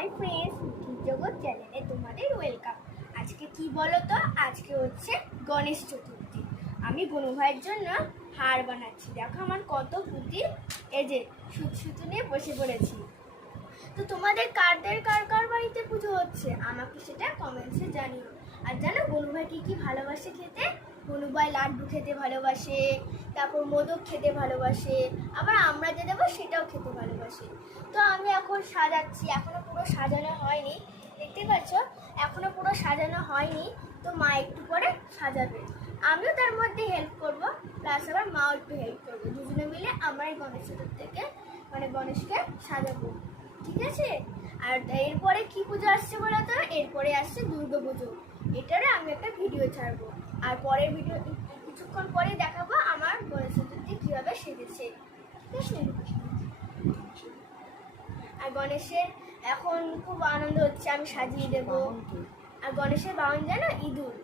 Hi friends জগৎ চ্যানেলে তোমাদের ওয়েলকাম আজকে কি বলো তো আজকে হচ্ছে গণেশ চতুর্থী। আমি বনু ভাইয়ের জন্য হার বানাচ্ছি। দেখো আমার কত পুঁতি। এই যে সুত সুতো নিয়ে বসে পড়েছি। তো তোমাদের কারদের কার কার বাড়িতে পুজো হচ্ছে? আমাকে সেটা কমেন্টসে জানিও। আর জানো বনু ভাই কী কী ভালোবাসে খেতে? বনু ভাই লাড্ডু খেতে ভালোবাসে, তারপর মোদক খেতে ভালোবাসে। আবার আমরা যে দেবো খেতে ভালোবাসে। তো আমি এখন সাজাচ্ছি, এখনও পুরো সাজানো হয়নি, দেখতে পাচ্ছ? এখনও পুরো সাজানো হয়নি, তো মা একটু পরে সাজাবে। আমিও তার মধ্যে হেল্প করব প্লাস আবার মাও একটু হেল্প করব। দুজনে মিলে আমরা গণেশ চতুর্থীকে মানে গণেশকে সাজাবো। ঠিক আছে? আর এরপরে কি পুজো আসছে বলো তো এরপরে আসছে দুর্গা পুজো। এটারে আমি একটা ভিডিও ছাড়বো। আর পরের ভিডিও কিছুক্ষণ পরে দেখাবো আমার গণেশ চতুর্থী কীভাবে সেজেছে। ঠিক আছে? গণেশের এখন খুব আনন্দ হচ্ছে আমি সাজিয়ে দেবো। আর গণেশের বাউন জানো ইঁদুর।